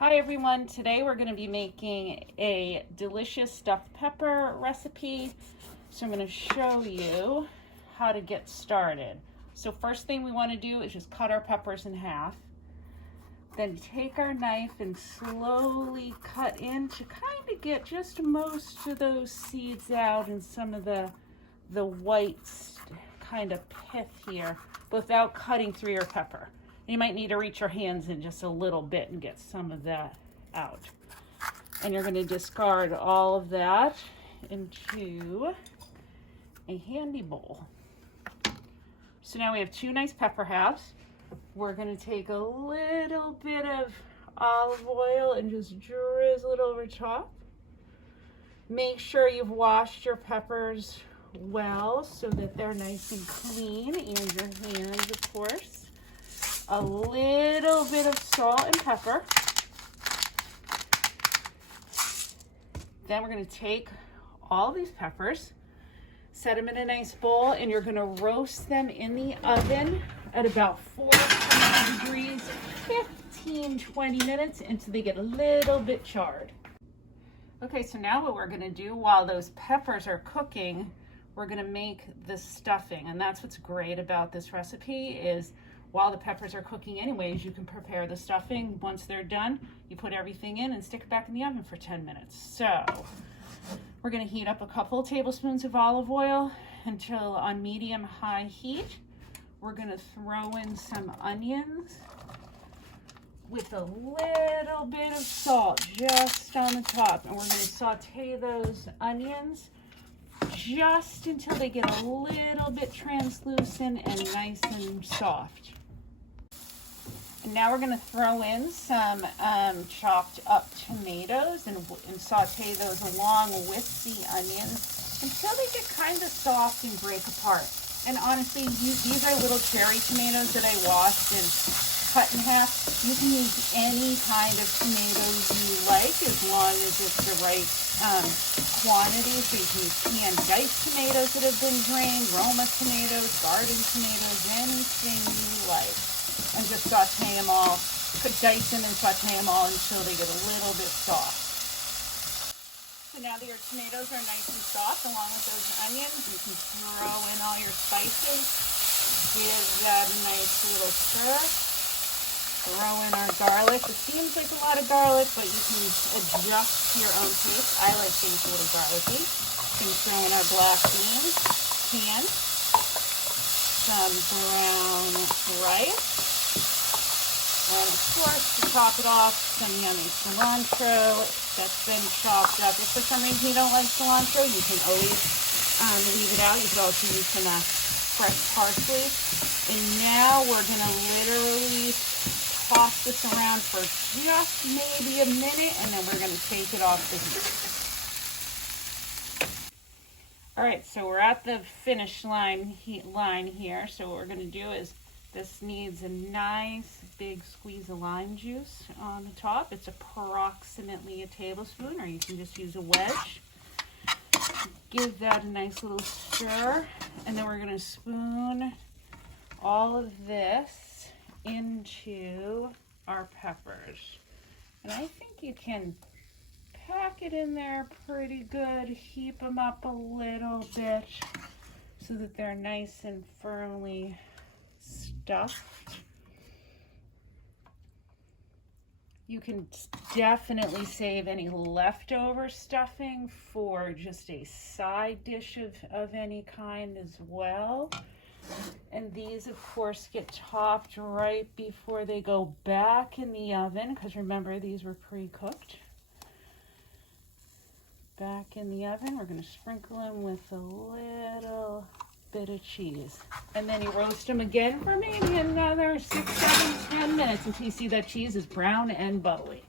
Hi everyone, today we're going to be making a delicious stuffed pepper recipe. So I'm going to show you how to get started. So first thing we want to do is just cut our peppers in half. Then take our knife and slowly cut in to kind of get just most of those seeds out and some of the white kind of pith here without cutting through your pepper. You might need to reach your hands in just a little bit and get some of that out. And you're going to discard all of that into a handy bowl. So now we have two nice pepper halves. We're going to take a little bit of olive oil and just drizzle it over top. Make sure you've washed your peppers well so that they're nice and clean, and your hands, of course. A little bit of salt and pepper. Then we're going to take all these peppers, set them in a nice bowl, and you're going to roast them in the oven at about 400 degrees, 15-20 minutes until they get a little bit charred. Okay, so now what we're going to do while those peppers are cooking, we're going to make the stuffing. And that's what's great about this recipe is while the peppers are cooking anyways, you can prepare the stuffing. Once they're done, you put everything in and stick it back in the oven for 10 minutes. So we're going to heat up a couple tablespoons of olive oil until on medium-high heat. We're going to throw in some onions with a little bit of salt just on the top. And we're going to saute those onions just until they get a little bit translucent and nice and soft. And now we're going to throw in some chopped up tomatoes and saute those along with the onions until they get kind of soft and break apart. And honestly, these are little cherry tomatoes that I washed and cut in half. You can use any kind of tomatoes you like as long as it's the right quantity. So you can use canned diced tomatoes that have been drained, Roma tomatoes, garden tomatoes, anything you like. And just saute them all, dice them and saute them all until they get a little bit soft. So now that your tomatoes are nice and soft along with those onions, you can throw in all your spices, give that a nice little stir. Throw in our garlic. It seems like a lot of garlic, but you can adjust to your own taste. I like things a little garlicky. You can throw in our black beans, canned, some brown rice, and of course, to top it off, some yummy cilantro that's been chopped up. If for some reason you don't like cilantro, you can always leave it out. You could also use some fresh parsley. And now we're going to literally toss this around for just maybe a minute, and then we're going to take it off the heat. All right, so we're at the finish line here. So what we're going to do is this needs a nice big squeeze of lime juice on the top. It's approximately a tablespoon, or you can just use a wedge. Give that a nice little stir, and then we're going to spoon all of this into our peppers. And I think you can pack it in there pretty good, heap them up a little bit so that they're nice and firmly stuffed. You can definitely save any leftover stuffing for just a side dish of any kind as well. And these, of course, get topped right before they go back in the oven, because remember, these were pre-cooked. Back in the oven, we're going to sprinkle them with a little bit of cheese. And then you roast them again for maybe another 6, 7, 10 minutes until you see that cheese is brown and bubbly.